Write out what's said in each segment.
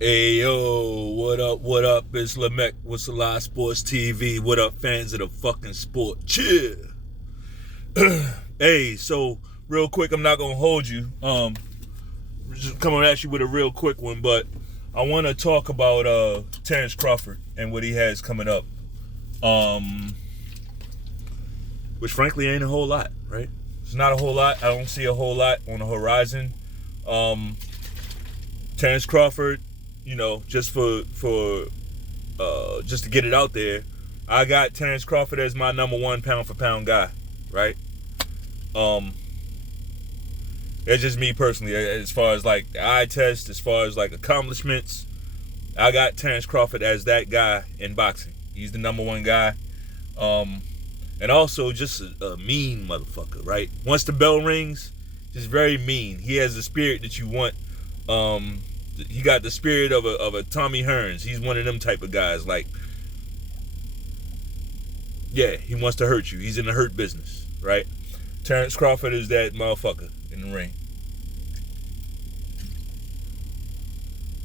Hey yo, what up, what up? It's Lamech with Selah Sports TV. What up, fans of the fucking sport? Cheer! Hey, so real quick, I'm not gonna hold you. Just coming at you with a real quick one, but I wanna talk about Terence Crawford and what he has coming up. Which frankly ain't a whole lot, right? It's not a whole lot. I don't see a whole lot on the horizon. Terence Crawford, just just to get it out there, I got Terence Crawford as my number one pound for pound guy, right? It's just me personally. As far as like the eye test, as far as like accomplishments, I got Terence Crawford as that guy in boxing. He's the number one guy. And also just a mean motherfucker, right? Once the bell rings, just very mean. He has the spirit that you want. He got the spirit of a Tommy Hearns. He's one of them type of guys. Like, yeah, he wants to hurt you. He's in the hurt business, right? Terence Crawford is that motherfucker in the ring.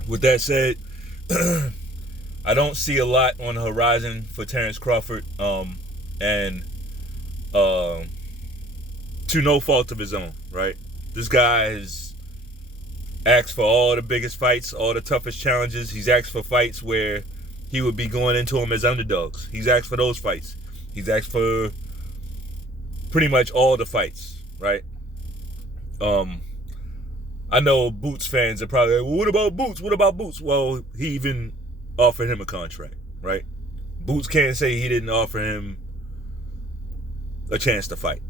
With that said, I don't see a lot on the horizon for Terence Crawford, and to no fault of his own, right? This guy has asked for all the biggest fights, all the toughest challenges. He's asked for fights where he would be going into them as underdogs. He's asked for those fights. He's asked for pretty much all the fights, right? I know Boots fans are probably like, well, what about Boots? What about Boots? Well, he even offered him a contract, right? Boots can't say he didn't offer him a chance to fight,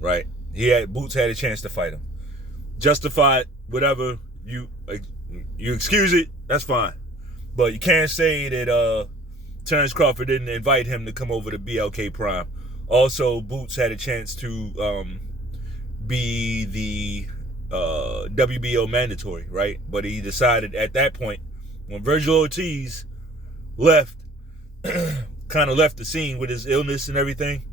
right? Boots had a chance to fight him. Justified, whatever, you excuse it, that's fine. But you can't say that Terence Crawford didn't invite him to come over to BLK Prime. Also, Boots had a chance to be the WBO mandatory, right? But he decided at that point, when Virgil Ortiz left, kind of left the scene with his illness and everything,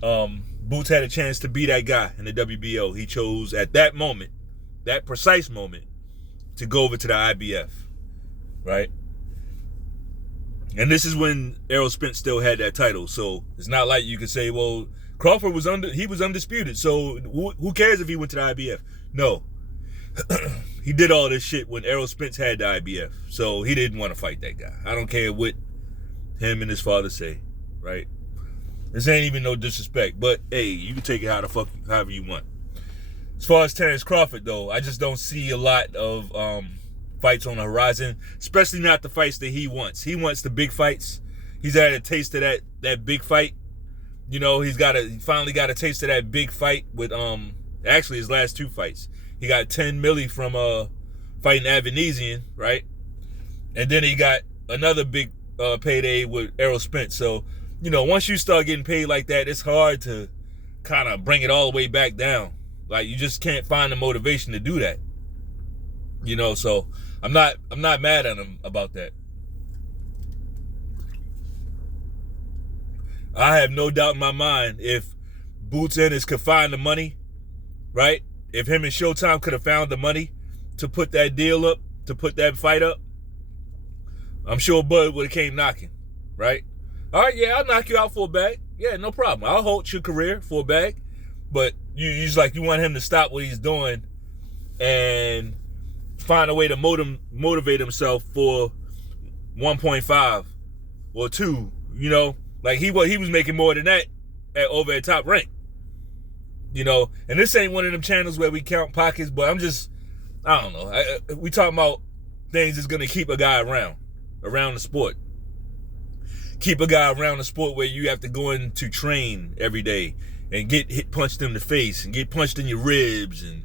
Boots had a chance to be that guy in the WBO. He chose at that moment, that precise moment, to go over to the IBF, right? And this is when Errol Spence still had that title, so it's not like you could say, well, Crawford was undisputed, so who cares if he went to the IBF? No. He did all this shit when Errol Spence had the IBF, so he didn't want to fight that guy. I don't care what him and his father say, right? This ain't even no disrespect, but hey, you can take it however you want. As far as Terence Crawford, though, I just don't see a lot of fights on the horizon, especially not the fights that he wants. He wants the big fights. He's had a taste of that big fight. He finally got a taste of that big fight with actually his last two fights. He got 10 milli from fighting Avanesian, right? And then he got another big payday with Errol Spence. So, once you start getting paid like that, it's hard to kind of bring it all the way back down. Like, you just can't find the motivation to do that. So I'm not mad at him about that. I have no doubt in my mind if Boots Ennis could find the money, right? If him and Showtime could have found the money to put that deal up, to put that fight up, I'm sure Bud would have came knocking, right? All right, yeah, I'll knock you out for a bag. Yeah, no problem. I'll halt your career for a bag. But you want him to stop what he's doing and find a way to motivate himself for 1.5 or 2, Like he was making more than that over at Top Rank. And this ain't one of them channels where we count pockets, but I don't know. We talking about things that's going to keep a guy around the sport. Keep a guy around the sport where you have to go in to train every day and get punched in the face and get punched in your ribs and,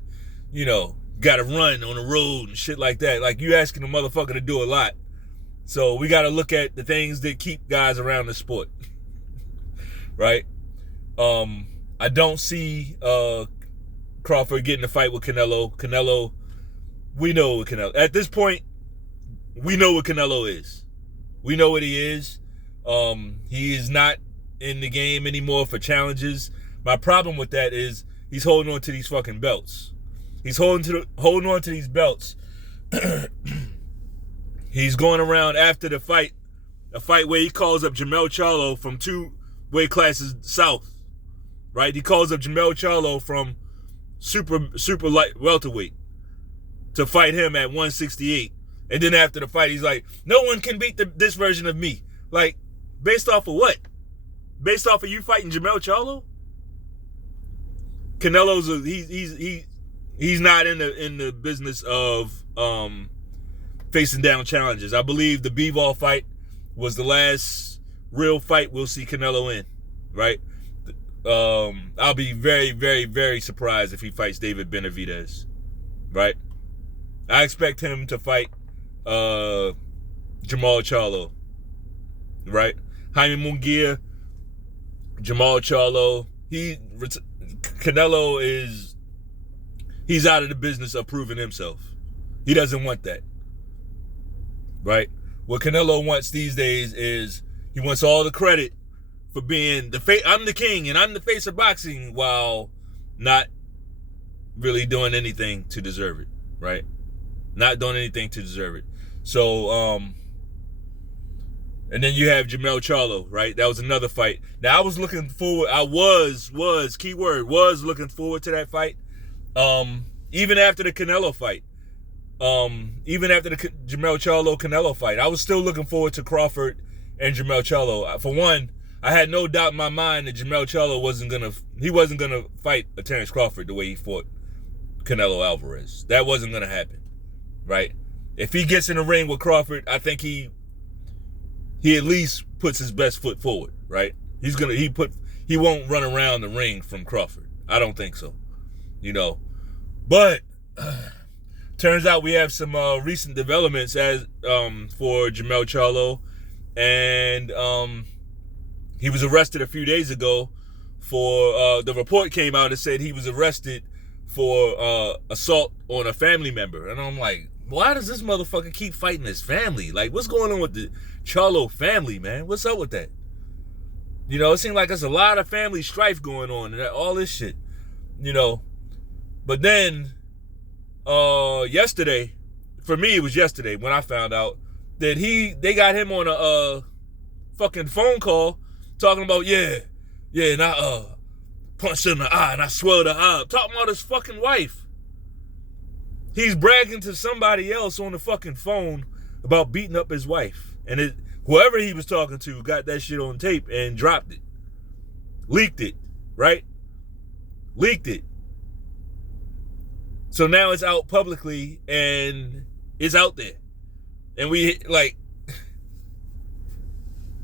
got to run on the road and shit like that. Like, you asking a motherfucker to do a lot. So we got to look at the things that keep guys around the sport. Right? I don't see Crawford getting a fight with Canelo. We know what Canelo. At this point, we know what Canelo is. We know what he is. He is not in the game anymore for challenges. My problem with that is he's holding on to these fucking belts. He's holding on to these belts He's going around after the fight, a fight where he calls up Jermell Charlo from 2 weight classes south, right? He calls up Jermell Charlo from super light welterweight to fight him at 168. And then after the fight, he's like, no one can beat this version of me. Like, based off of what? Based off of you fighting Jermell Charlo? Canelo's he's not in the business of facing down challenges. I believe the Bivol fight was the last real fight we'll see Canelo in, right? I'll be very, very, very surprised if he fights David Benavidez, right? I expect him to fight Jermall Charlo, right? Jaime Munguia, Jermall Charlo. Canelo he's out of the business of proving himself. He doesn't want that, right? What Canelo wants these days is he wants all the credit for being I'm the king and I'm the face of boxing, while not really doing anything to deserve it, right? Not doing anything to deserve it. So, and then you have Jermell Charlo, right? That was another fight. Now, I was looking forward. I was looking forward to that fight. Even after the Canelo fight. Even after the Jermell Charlo Canelo fight, I was still looking forward to Crawford and Jermell Charlo. For one, I had no doubt in my mind that Jermell Charlo wasn't gonna fight a Terence Crawford the way he fought Canelo Alvarez. That wasn't gonna happen, right? If he gets in the ring with Crawford, I think he at least puts his best foot forward, right? He won't run around the ring from Crawford. I don't think so, But turns out we have some recent developments as for Jermell Charlo, and he was arrested a few days ago for the report came out and said he was arrested for assault on a family member, and I'm like, why does this motherfucker keep fighting his family? Like, what's going on with the Charlo family, man? What's up with that? It seems like there's a lot of family strife going on and all this shit, But then, yesterday, for me, it was yesterday when I found out that they got him on a fucking phone call talking about, and I punched her in the eye and I swelled her eye up, talking about his fucking wife. He's bragging to somebody else on the fucking phone about beating up his wife. And whoever he was talking to got that shit on tape and dropped it. Leaked it, right? Leaked it. So now it's out publicly and it's out there. And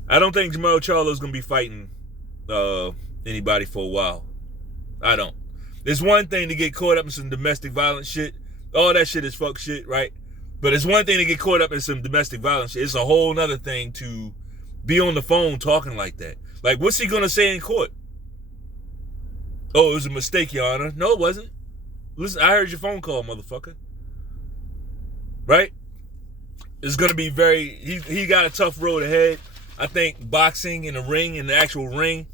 I don't think Jermell Charlo's going to be fighting anybody for a while. I don't. It's one thing to get caught up in some domestic violence shit. All that shit is fuck shit, right? But it's one thing to get caught up in some domestic violence shit. It's a whole nother thing to be on the phone talking like that. Like, what's he going to say in court? Oh, it was a mistake, Your Honor. No, it wasn't. Listen, I heard your phone call, motherfucker. Right? It's going to be he got a tough road ahead. I think boxing in a ring, in the actual ring,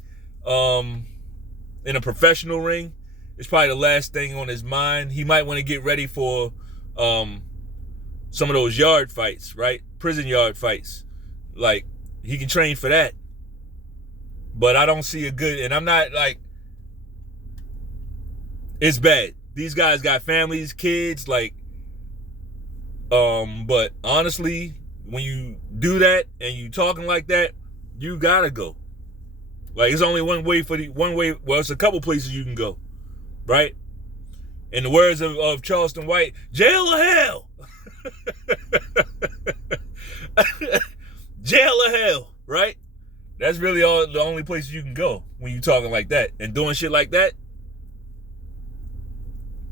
in a professional ring, is probably the last thing on his mind. He might want to get ready for some of those yard fights, right? Prison yard fights. Like, he can train for that. But I don't see and I'm not like, it's bad. These guys got families, kids, but honestly, when you do that and you talking like that, you gotta go. Like, it's only one way, well, it's a couple places you can go, right? In the words of Charleston White, jail or hell. Jail or hell, right? That's really the only place you can go when you talking like that and doing shit like that.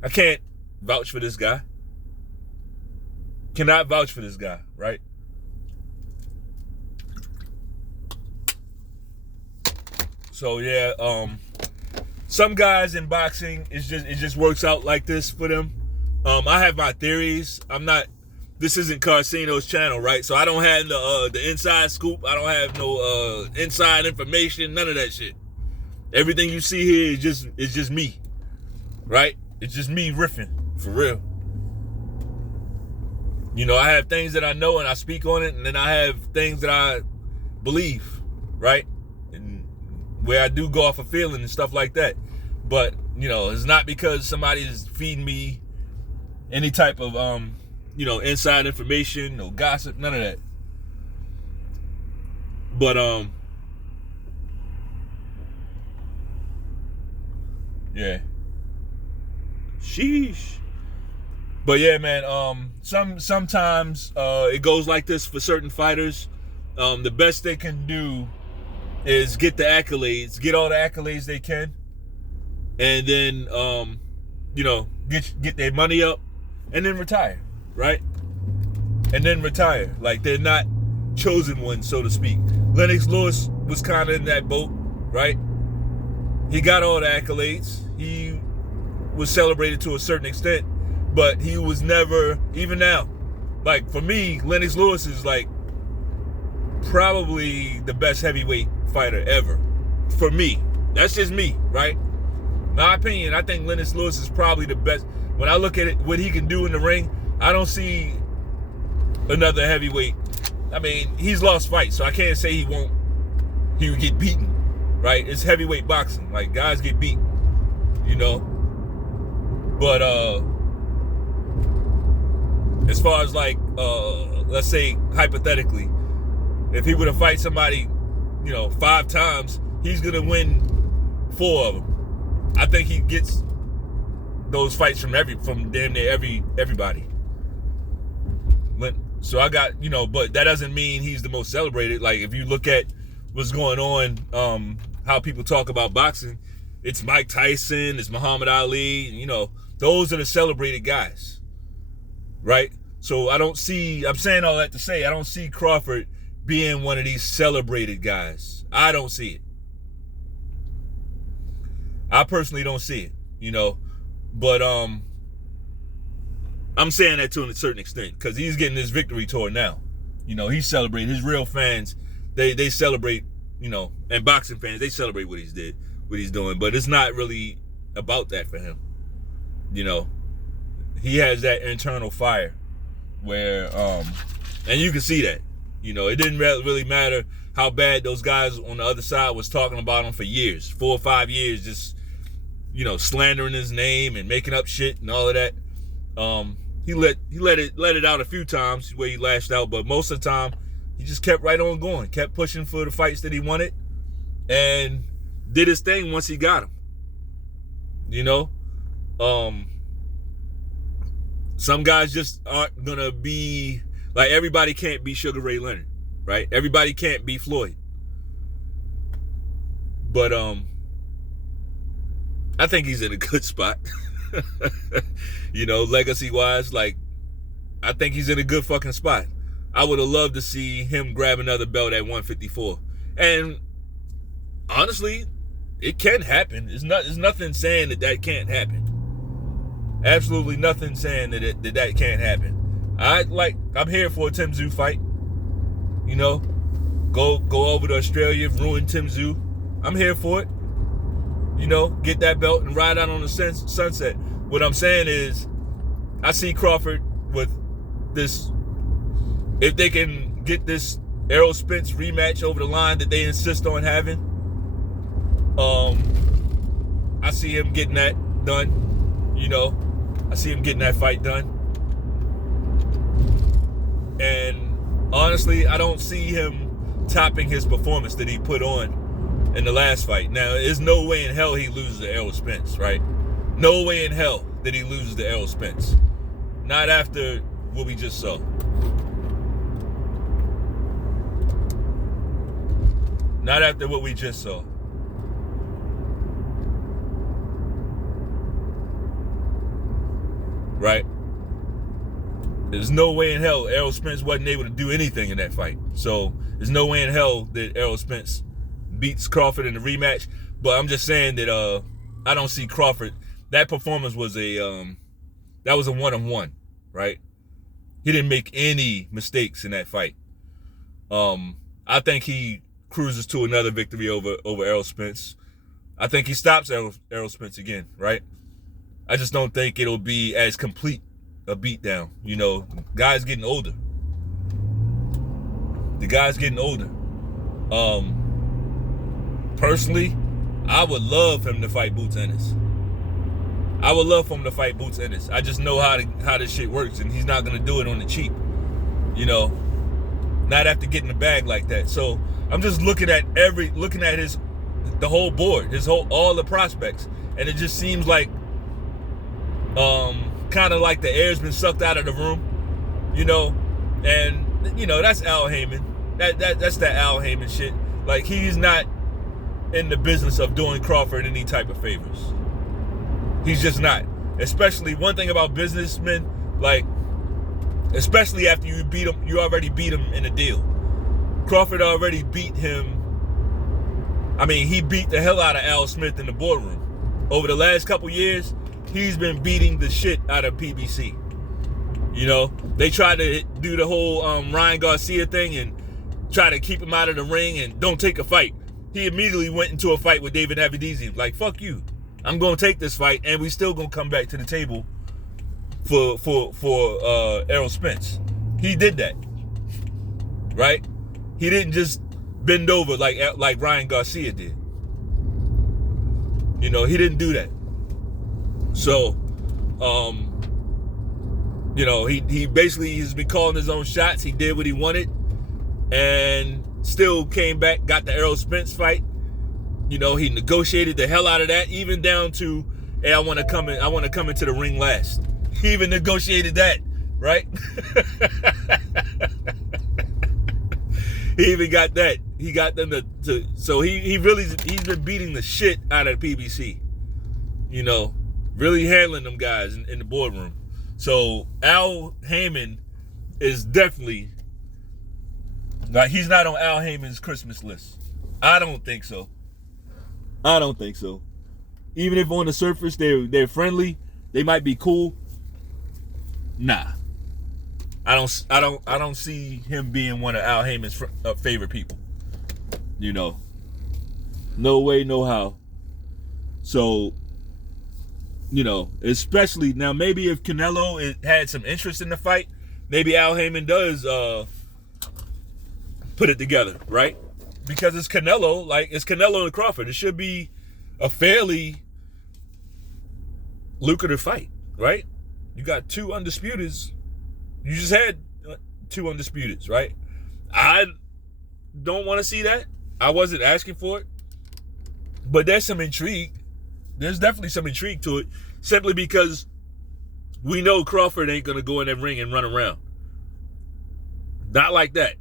I can't vouch for this guy. Cannot vouch for this guy, right? So yeah, some guys in boxing, it just works out like this for them. I have my theories. This isn't Carcino's channel, right? So I don't have the inside scoop. I don't have no inside information, none of that shit. Everything you see here is just me, right? It's just me riffing, for real. You know, I have things that I know and I speak on it, and then I have things that I believe, right? And where I do go off of feeling and stuff like that. But, you know, it's not because somebody is feeding me any type of, inside information, no gossip, none of that. But, yeah. Sheesh. But yeah, man, sometimes it goes like this for certain fighters. The best they can do is get the accolades, get all the accolades they can, and then get their money up, and then retire, right? And then retire. Like, they're not chosen ones, so to speak. Lennox Lewis was kind of in that boat, right? He got all the accolades. He was celebrated to a certain extent, but he was never, even now, like, for me, Lennox Lewis is like probably the best heavyweight fighter ever. For me. That's just me, right? My opinion, I think Lennox Lewis is probably the best. When I look at it, what he can do in the ring, I don't see another heavyweight. I mean, he's lost fights, so I can't say he would get beaten, right? It's heavyweight boxing. Like, guys get beat, you know? But, as far as, like, let's say, hypothetically, if he were to fight somebody, 5 times, he's going to win 4 of them. I think he gets those fights from damn near everybody. So I got, but that doesn't mean he's the most celebrated. Like, if you look at what's going on, how people talk about boxing, it's Mike Tyson, it's Muhammad Ali, those are the celebrated guys, right? So I'm saying all that to say, I don't see Crawford being one of these celebrated guys. I don't see it. I personally don't see it, but I'm saying that to a certain extent because he's getting his victory tour now. He's celebrating. His real fans, they celebrate, and boxing fans, they celebrate what he's doing, but it's not really about that for him. He has that internal fire where, and you can see that, it didn't really matter how bad those guys on the other side was talking about him for years, 4 or 5 years, just, slandering his name and making up shit and all of that. He let it out a few times where he lashed out, but most of the time he just kept right on going, kept pushing for the fights that he wanted, and did his thing once he got him. Some guys just aren't gonna be like, everybody can't be Sugar Ray Leonard, right? Everybody can't be Floyd. But I think he's in a good spot. Legacy wise, like, I think he's in a good fucking spot. I would have loved to see him grab another belt at 154. And honestly, it can happen. There's nothing saying that can't happen. Absolutely nothing saying that can't happen. I'm here for a Tim Tszyu fight. Go over to Australia, ruin Tim Tszyu. I'm here for it. Get that belt and ride out on the sunset. What I'm saying is, I see Crawford with this, if they can get this Errol Spence rematch over the line that they insist on having, I see him getting that done. I see him getting that fight done. And honestly, I don't see him topping his performance that he put on in the last fight. Now, there's no way in hell he loses to Errol Spence, right? No way in hell that he loses to Errol Spence. Not after what we just saw. Not after what we just saw. Right? There's no way in hell Errol Spence wasn't able to do anything in that fight. So there's no way in hell that Errol Spence beats Crawford in the rematch. But I'm just saying that I don't see Crawford. That performance was a one-on-one, right? He didn't make any mistakes in that fight. I think he cruises to another victory over Errol Spence. I think he stops Errol Spence again, right? I just don't think it'll be as complete a beat down. You know, guy's getting older. The guy's getting older. Personally, I would love him to fight Boots Ennis. I would love for him to fight Boots Ennis. I just know how this shit works, and he's not gonna do it on the cheap. You know, not after getting the bag like that. So I'm just looking at the whole board, all the prospects, and it just seems like kind of like the air's been sucked out of the room, you know. And you know, that's Al Heyman. That's that Al Heyman shit. Like, he's not in the business of doing Crawford any type of favors. He's just not. Especially one thing about businessmen, like, especially after you beat him, you already beat him in a deal. Crawford already beat him. I mean, he beat the hell out of Al Smith in the boardroom. Over the last couple years, he's been beating the shit out of PBC. You know, they tried to do the whole Ryan Garcia thing and try to keep him out of the ring and don't take a fight. He immediately went into a fight with David Avedisian. Like, fuck you. I'm going to take this fight, and we still going to come back to the table for Errol Spence. He did that, right? He didn't just bend over like Ryan Garcia did. You know, he didn't do that. So, you know, he basically has been calling his own shots. He did what he wanted, and still came back, got the Errol Spence fight. You know, he negotiated the hell out of that, even down to, hey, I want to come into the ring last. He even negotiated that, right? He even got that. He got them to so he's been beating the shit out of PBC. You know, really handling them guys in the boardroom. So Al Heyman is definitely, like, he's not on Al Heyman's Christmas list. I don't think so. Even if on the surface they're friendly, they might be cool. Nah. I don't see him being one of Al Heyman's favorite people. You know. No way, no how. So, you know, especially now, maybe if Canelo had some interest in the fight, maybe Al Heyman does put it together, right? Because it's Canelo and Crawford. It should be a fairly lucrative fight, right? You got two undisputeds. You just had two undisputeds, right? I don't want to see that. I wasn't asking for it. But there's some intrigue. There's definitely some intrigue to it, simply because we know Crawford ain't going to go in that ring and run around. Not like that.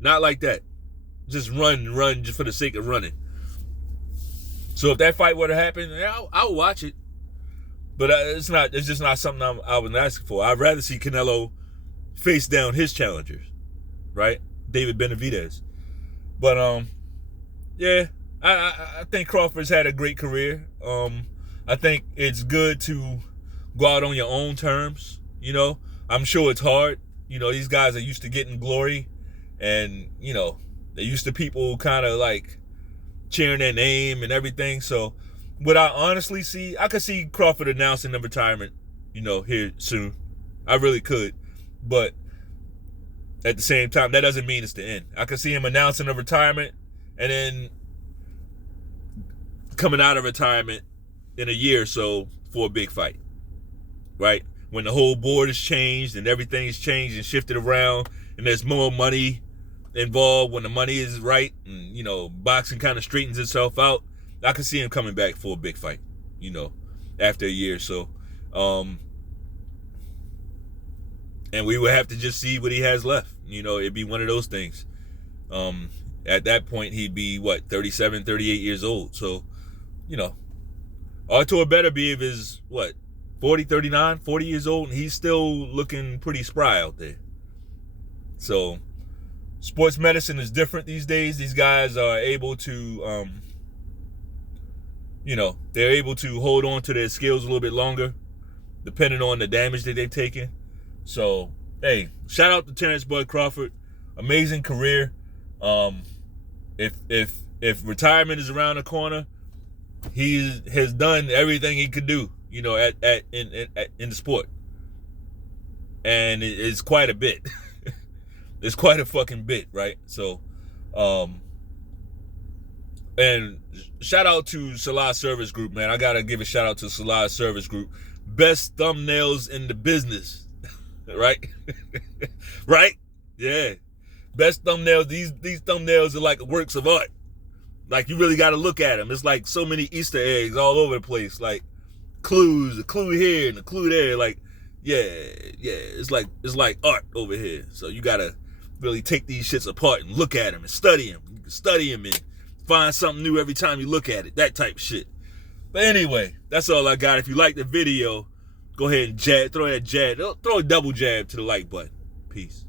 Not like that. Just run just for the sake of running. So if that fight were to happen, I'll watch it. But it's just not something I was asking for. I'd rather see Canelo face down his challengers, right? David Benavidez. But yeah, I think Crawford's had a great career. I think it's good to go out on your own terms. You know, I'm sure it's hard. You know, these guys are used to getting glory, and you know, they're used to people kind of like cheering their name and everything. So what I honestly see, I could see Crawford announcing the retirement, you know, here soon. I really could. But at the same time, that doesn't mean it's the end. I could see him announcing a retirement and then coming out of retirement in a year or so for a big fight, right? When the whole board has changed and everything's changed and shifted around and there's more money involved, when the money is right and, you know, boxing kind of straightens itself out, I can see him coming back for a big fight, you know, after a year or so. And we would have to just see what he has left. You know, it'd be one of those things. At that point, he'd be, 37, 38 years old. So, you know, Artur better be if he's, 40 years old, and he's still looking pretty spry out there. So, sports medicine is different these days. These guys are able to, you know, they're able to hold on to their skills a little bit longer, depending on the damage that they've taken. So, hey, shout out to Terence Bud Crawford. Amazing career. If retirement is around the corner, he has done everything he could do, you know, in the sport. and it's quite a bit. It's quite a fucking bit, right? So, and shout out to Selah Service Group, man. I gotta give a shout out to Selah Service Group. Best thumbnails in the business, right? Right? Yeah. Best thumbnails. These thumbnails are like works of art. Like, you really got to look at them. It's like so many Easter eggs all over the place. Like clues, a clue here and a clue there. Like, yeah. It's like art over here. So you got to really take these shits apart and look at them and study them. You can study them and find something new every time you look at it. That type of shit. But anyway, that's all I got. If you like the video, go ahead and throw a double jab to the like button. Peace.